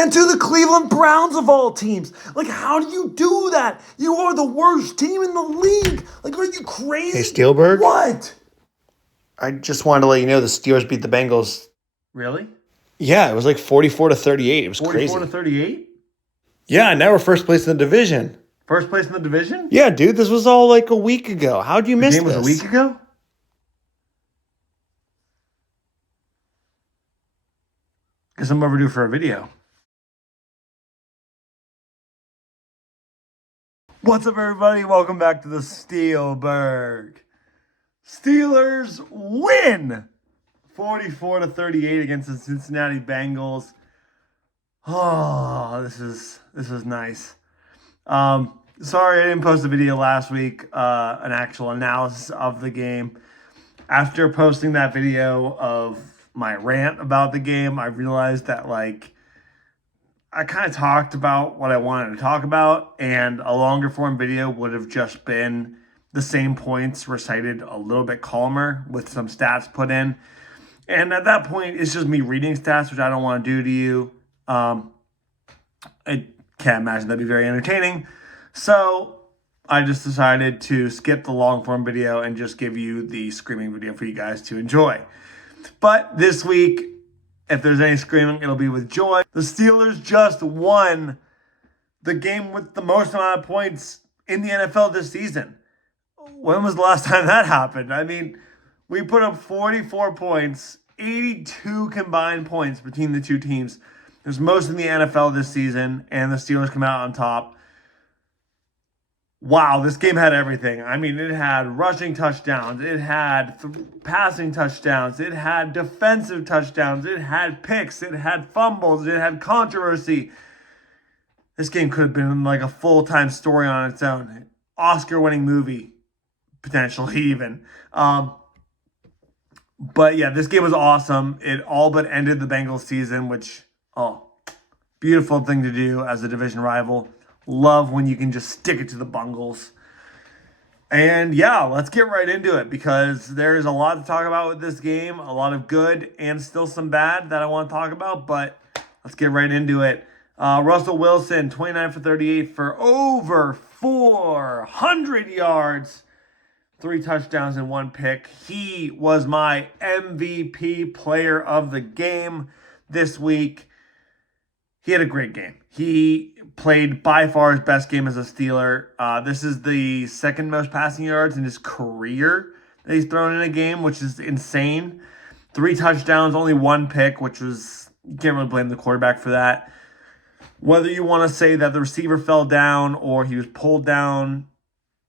And to the Cleveland Browns of all teams. Like, how do you do that? You are the worst team in the league. Like, are you crazy? Hey, Steelburgh? What? I just wanted to let you know the Steelers beat the Bengals. Really? Yeah, it was like 44-38. It was crazy. 44-38? Yeah, now we're first place in the division. First place in the division? Yeah, dude, this was all like a week ago. How'd you miss this? The game was a week ago? Guess I'm overdue for a video. What's up, everybody? Welcome back to the Steelburgh. Steelers win 44-38 against the Cincinnati Bengals. Oh, this is nice. Sorry I didn't post a video last week, an actual analysis of the game. After posting that video of my rant about the game, I realized that I kind of talked about what I wanted to talk about, and a longer form video would have just been the same points recited a little bit calmer with some stats put in. And at that point, it's just me reading stats, which I don't want to do to you. I can't imagine that'd be very entertaining. So I just decided to skip the long form video and just give you the screaming video for you guys to enjoy. But this week, if there's any screaming, it'll be with joy. The Steelers just won the game with the most amount of points in the NFL this season. When was the last time that happened? I mean, we put up 44 points, 82 combined points between the two teams. There's most in the NFL this season, and the Steelers come out on top. Wow, this game had everything. I mean, it had rushing touchdowns. It had passing touchdowns. It had defensive touchdowns. It had picks. It had fumbles. It had controversy. This game could have been like a full-time story on its own. Oscar-winning movie, potentially even. But yeah, this game was awesome. It all but ended the Bengals season, which, beautiful thing to do as a division rival. Love when you can just stick it to the Bengals. And yeah, let's get right into it because there's a lot to talk about with this game. A lot of good and still some bad that I want to talk about, but let's get right into it. Russell Wilson, 29 for 38 for over 400 yards. 3 touchdowns and 1 pick. He was my MVP player of the game this week. He had a great game. He played by far his best game as a Steeler. This is the second most passing yards in his career that he's thrown in a game, which is insane. 3 touchdowns, only 1 pick, which was, you can't really blame the quarterback for that. Whether you want to say that the receiver fell down or he was pulled down,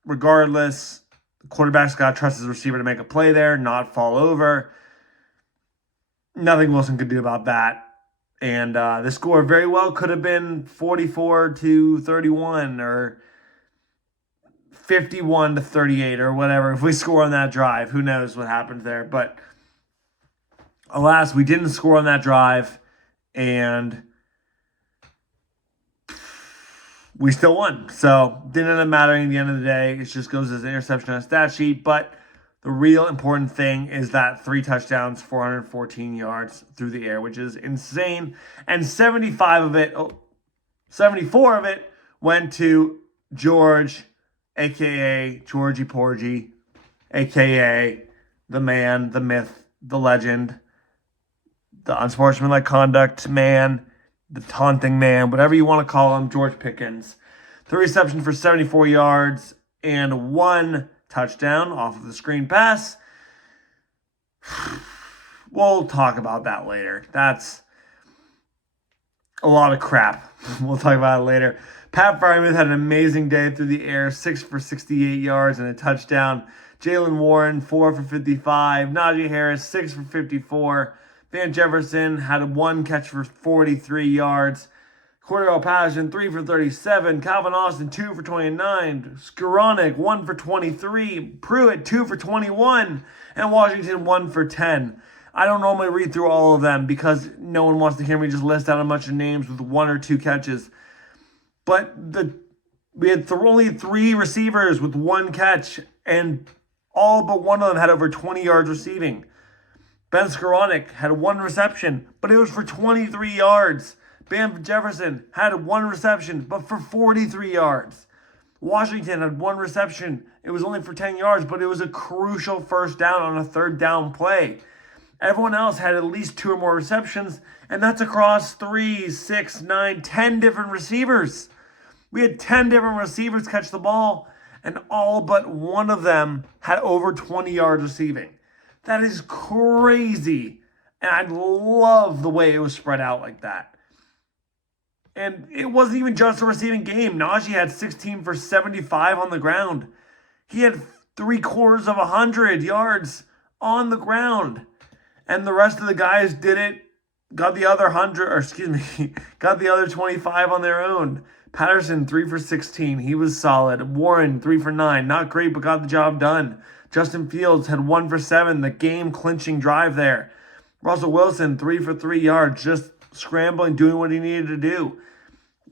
regardless, the quarterback's got to trust his receiver to make a play there, not fall over. Nothing Wilson could do about that. And the score very well could have been 44-31 or 51-38 or whatever. If we score on that drive, who knows what happened there. But alas, we didn't score on that drive, and we still won. So didn't end up mattering at the end of the day. It just goes as an interception on a stat sheet. But the real important thing is that 3 touchdowns, 414 yards through the air, which is insane. And 74 of it went to George, a.k.a. Georgie Porgy, a.k.a. the man, the myth, the legend, the unsportsmanlike conduct man, the taunting man, whatever you want to call him, George Pickens. 3 receptions for 74 yards and 1 touchdown off of the screen pass. We'll talk about that later. That's a lot of crap. We'll talk about it later. Pat Freiermuth had an amazing day through the air, 6 for 68 yards and a touchdown. Jalen Warren, 4 for 55. Najee Harris, 6 for 54. Van Jefferson had 1 catch for 43 yards. Cordell Patterson, 3 for 37. Calvin Austin, 2 for 29. Skoranek, 1 for 23. Pruitt, 2 for 21. And Washington, 1 for 10. I don't normally read through all of them because no one wants to hear me just list out a bunch of names with 1 or 2 catches. But we had only 3 receivers with 1 catch, and all but one of them had over 20 yards receiving. Ben Skoranek had 1 reception, but it was for 23 yards. Bam Jefferson had 1 reception, but for 43 yards. Washington had 1 reception. It was only for 10 yards, but it was a crucial first down on a 3rd down play. Everyone else had at least 2 or more receptions, and that's across 3, 6, 9, 10 different receivers. We had 10 different receivers catch the ball, and all but one of them had over 20 yards receiving. That is crazy, and I love the way it was spread out like that. And it wasn't even just a receiving game. Najee had 16 for 75 on the ground. He had 750 yards on the ground. And the rest of the guys did it, got the other 25 on their own. Patterson, 3 for 16. He was solid. Warren, 3 for 9. Not great, but got the job done. Justin Fields had 1 for 7. The game-clinching drive there. Russell Wilson, 3 for 3 yards. Just scrambling, doing what he needed to do.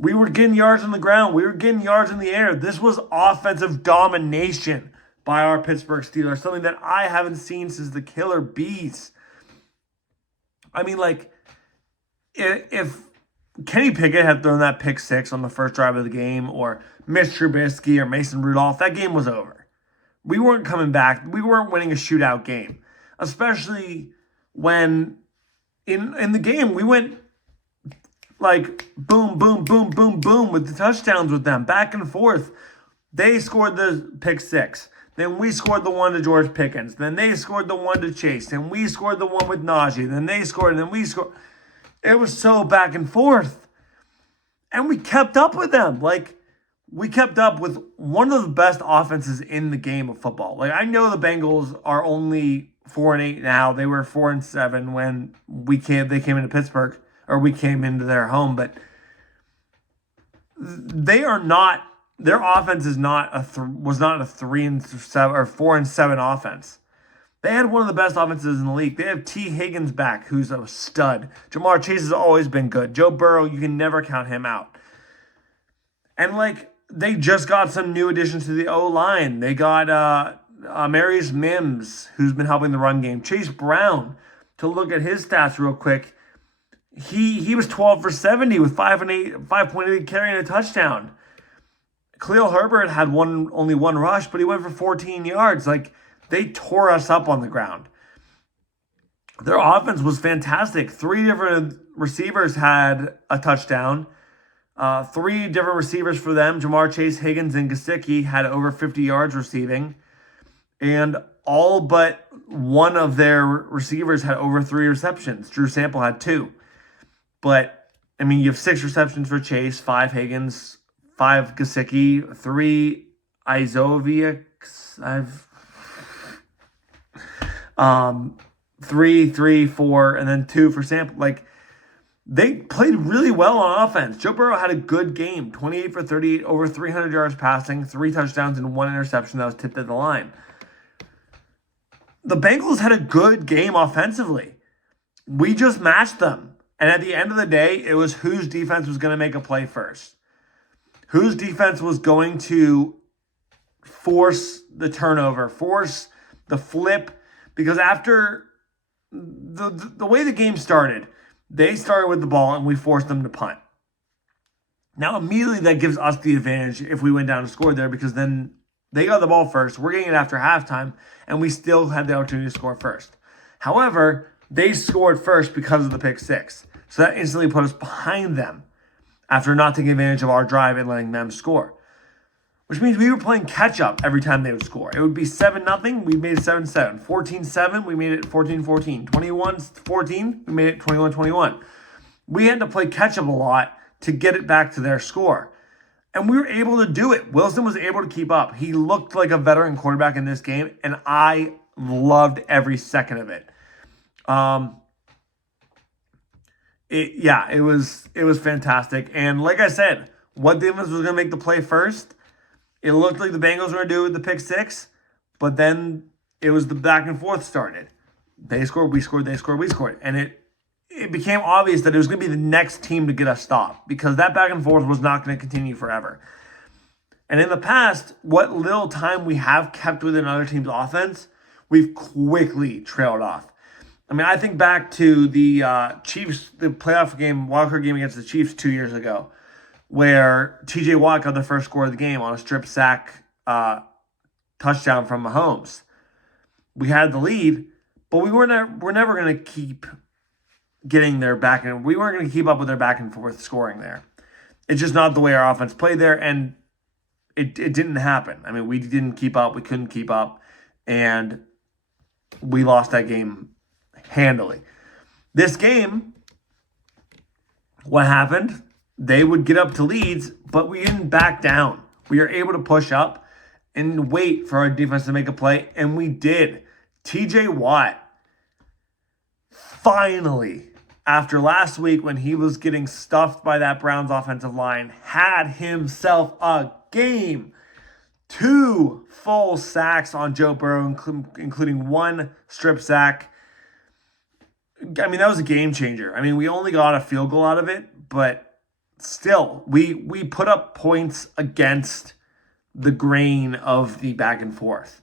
We were getting yards on the ground. We were getting yards in the air. This was offensive domination by our Pittsburgh Steelers, something that I haven't seen since the Killer Bees. I mean, like, if Kenny Pickett had thrown that pick 6 on the first drive of the game, or Mitch Trubisky or Mason Rudolph, that game was over. We weren't coming back. We weren't winning a shootout game, especially when in the game we went like boom, boom, boom, boom, boom with the touchdowns with them, back and forth. They scored the pick 6. Then we scored the one to George Pickens. Then they scored the one to Chase. Then we scored the one with Najee. Then they scored, and then we scored. It was so back and forth. And we kept up with them. Like, we kept up with one of the best offenses in the game of football. Like, I know the Bengals are only 4-8 now. They were 4-7 when they came into Pittsburgh, or we came into their home, but they are not. Their offense is was not a 3-7 or 4-7 offense. They had one of the best offenses in the league. They have T. Higgins back, who's a stud. Jamar Chase has always been good. Joe Burrow, you can never count him out. And like, they just got some new additions to the O-line. They got Marius Mims, who's been helping the run game. Chase Brown, to look at his stats real quick, he was 12 for 70 with 5.8 carrying a touchdown. Khalil Herbert had only one rush, but he went for 14 yards. Like, they tore us up on the ground. Their offense was fantastic. 3 different receivers had a touchdown. 3 different receivers for them, Jamar Chase, Higgins, and Gesicki, had over 50 yards receiving. And all but one of their receivers had over 3 receptions. Drew Sample had 2. But, I mean, you have 6 receptions for Chase, 5 Higgins, 5 Gesicki, 3 Izoviaks. 3, 4, and then 2 for Sample. Like, they played really well on offense. Joe Burrow had a good game. 28 for 38, over 300 yards passing, 3 touchdowns, and 1 interception that was tipped at the line. The Bengals had a good game offensively. We just matched them. And at the end of the day, it was whose defense was going to make a play first. Whose defense was going to force the turnover, force the flip. Because after the way the game started, they started with the ball and we forced them to punt. Now, immediately that gives us the advantage if we went down and scored there, because then they got the ball first. We're getting it after halftime, and we still had the opportunity to score first. However, they scored first because of the pick 6. So that instantly put us behind them after not taking advantage of our drive and letting them score. Which means we were playing catch-up every time they would score. It would be 7-0, we made it 7-7. 14-7, we made it 14-14. 21-14, we made it 21-21. We had to play catch-up a lot to get it back to their score. And we were able to do it. Wilson was able to keep up. He looked like a veteran quarterback in this game, and I loved every second of it. It was fantastic. And like I said, what defense was going to make the play first? It looked like the Bengals were going to do it with the pick 6, but then it was the back and forth started. They scored, we scored, they scored, we scored. And it became obvious that it was going to be the next team to get a stop, because that back and forth was not going to continue forever. And in the past, what little time we have kept within other teams' offense, we've quickly trailed off. I mean, I think back to the Chiefs, the playoff game, wildcard game against the Chiefs 2 years ago, where T.J. Watt got the first score of the game on a strip sack touchdown from Mahomes. We had the lead, but we're never going to keep getting their back, and we weren't going to keep up with their back and forth scoring there. It's just not the way our offense played there, and it didn't happen. I mean, we didn't keep up. We couldn't keep up, and we lost that game handily. This game, what happened? They would get up to leads, but we didn't back down. We were able to push up and wait for our defense to make a play, and we did. TJ Watt, finally, after last week when he was getting stuffed by that Browns offensive line, had himself a game. 2 full sacks on Joe Burrow, including 1 strip sack. I mean, that was a game changer. I mean, we only got a field goal out of it, but still, we put up points against the grain of the back and forth.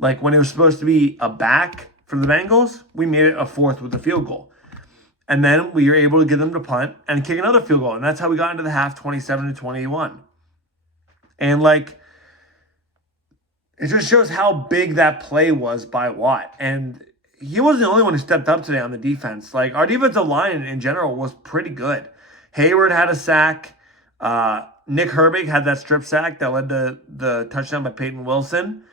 Like when it was supposed to be a back for the Bengals, we made it a fourth with a field goal. And then we were able to get them to punt and kick another field goal. And that's how we got into the half 27-21. And like, it just shows how big that play was by Watt. And he wasn't the only one who stepped up today on the defense. Like, our defensive line in general was pretty good. Hayward had a sack. Nick Herbig had that strip sack that led to the touchdown by Peyton Wilson.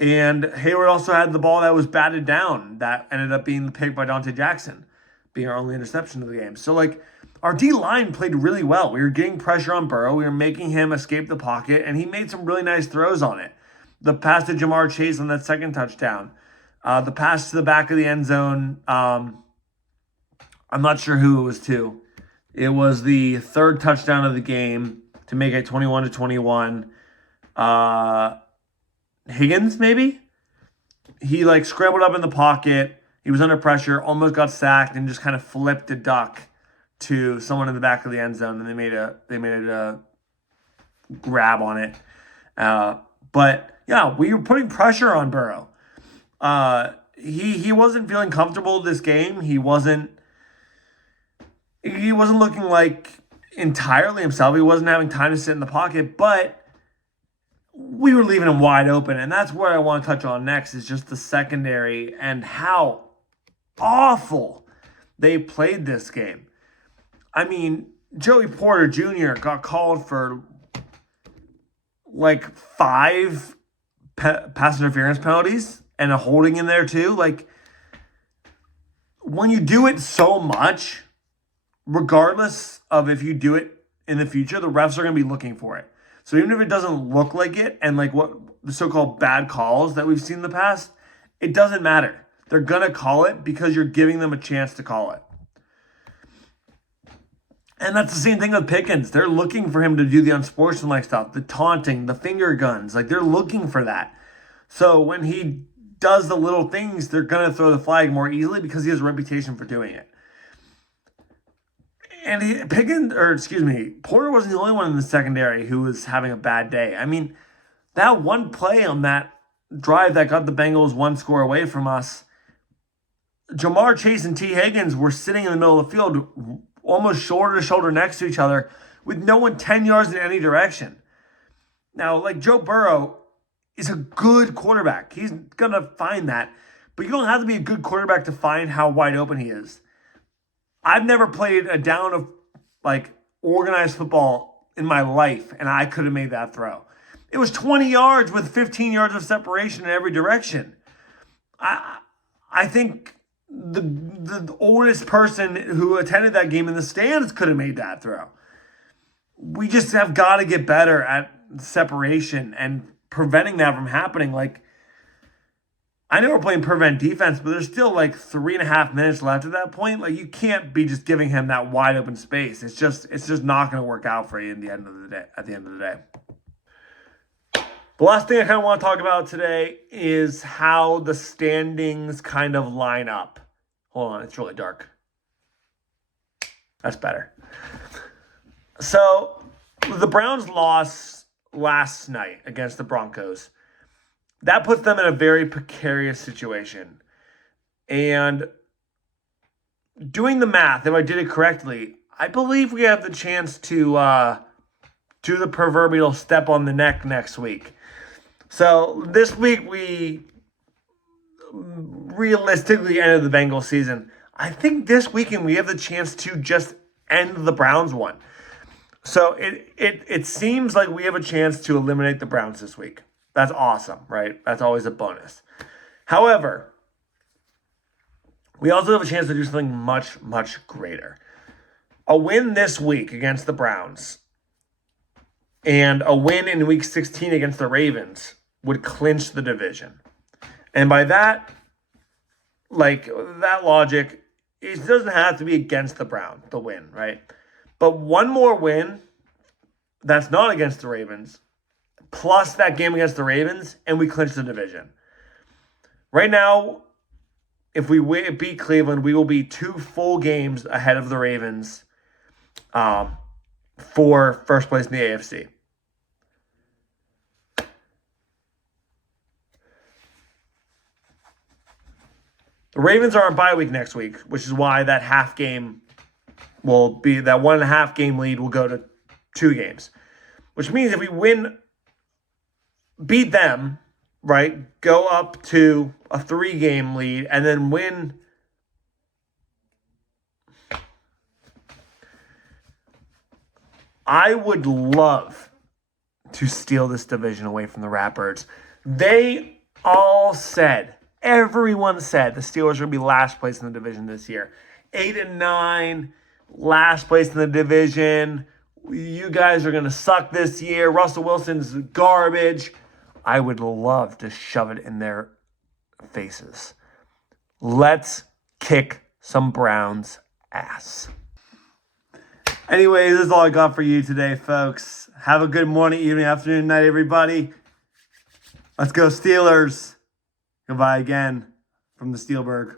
And Hayward also had the ball that was batted down that ended up being the pick by Dante Jackson, being our only interception of the game. So, like, our D-line played really well. We were getting pressure on Burrow. We were making him escape the pocket, and he made some really nice throws on it. The pass to Jamar Chase on that second touchdown. The pass to the back of the end zone. I'm not sure who it was to. It was the third touchdown of the game to make it 21-21. Higgins, maybe? He, like, scrambled up in the pocket. He was under pressure, almost got sacked, and just kind of flipped a duck to someone in the back of the end zone, and they made a grab on it. But yeah, we were putting pressure on Burrow. He wasn't feeling comfortable this game. He wasn't looking like entirely himself. He wasn't having time to sit in the pocket, but we were leaving him wide open, and that's what I want to touch on next is just the secondary and how awful they played this game. I mean, Joey Porter Jr. got called for like 5 pass interference penalties and a holding in there too. Like, when you do it so much, regardless of if you do it in the future, the refs are going to be looking for it. So even if it doesn't look like it, and like what the so-called bad calls that we've seen in the past, it doesn't matter. They're going to call it because you're giving them a chance to call it. And that's the same thing with Pickens. They're looking for him to do the unsportsmanlike stuff, the taunting, the finger guns. Like, they're looking for that. So when he does the little things, they're going to throw the flag more easily because he has a reputation for doing it. And Porter wasn't the only one in the secondary who was having a bad day. I mean, that one play on that drive that got the Bengals 1 score away from us, Jamar Chase and T. Higgins were sitting in the middle of the field, almost shoulder to shoulder next to each other, with no one 10 yards in any direction. Now, like, Joe Burrow is a good quarterback. He's going to find that. But you don't have to be a good quarterback to find how wide open he is. I've never played a down of, like, organized football in my life, and I could have made that throw. It was 20 yards with 15 yards of separation in every direction. I think the oldest person who attended that game in the stands could have made that throw. We just have got to get better at separation and preventing that from happening. Like, I know we're playing prevent defense, but there's still like 3.5 minutes left at that point. Like, you can't be just giving him that wide open space. It's just not going to work out for you at the end of the day. The last thing I kind of want to talk about today is how the standings kind of line up. Hold on, it's really dark. That's better. So, the Browns lost last night against the Broncos. That puts them in a very precarious situation. And doing the math, if I did it correctly, I believe we have the chance to do the proverbial step on the neck next week. So this week we realistically ended the Bengals season. I think this weekend we have the chance to just end the Browns one. So it seems like we have a chance to eliminate the Browns this week. That's awesome, right? That's always a bonus. However, we also have a chance to do something much, much greater. A win this week against the Browns and a win in Week 16 against the Ravens would clinch the division. And by that, that logic, it doesn't have to be against the Browns, the win, right? But one more win that's not against the Ravens, plus that game against the Ravens, and we clinch the division. Right now, if we beat Cleveland, we will be 2 full games ahead of the Ravens for first place in the AFC. The Ravens are on bye week next week, which is why that half game will be, that 1.5 game lead will go to 2 games. Which means if we beat them, right, go up to a 3-game lead and then win. I would love to steal this division away from the Ratbirds. They all said, everyone said the Steelers are going to be last place in the division this year. 8-9, last place in the division. You guys are going to suck this year. Russell Wilson's garbage. I would love to shove it in their faces. Let's kick some Browns' ass. Anyway, this is all I got for you today, folks. Have a good morning, evening, afternoon, night, everybody. Let's go Steelers. Goodbye again from the Steelburgh.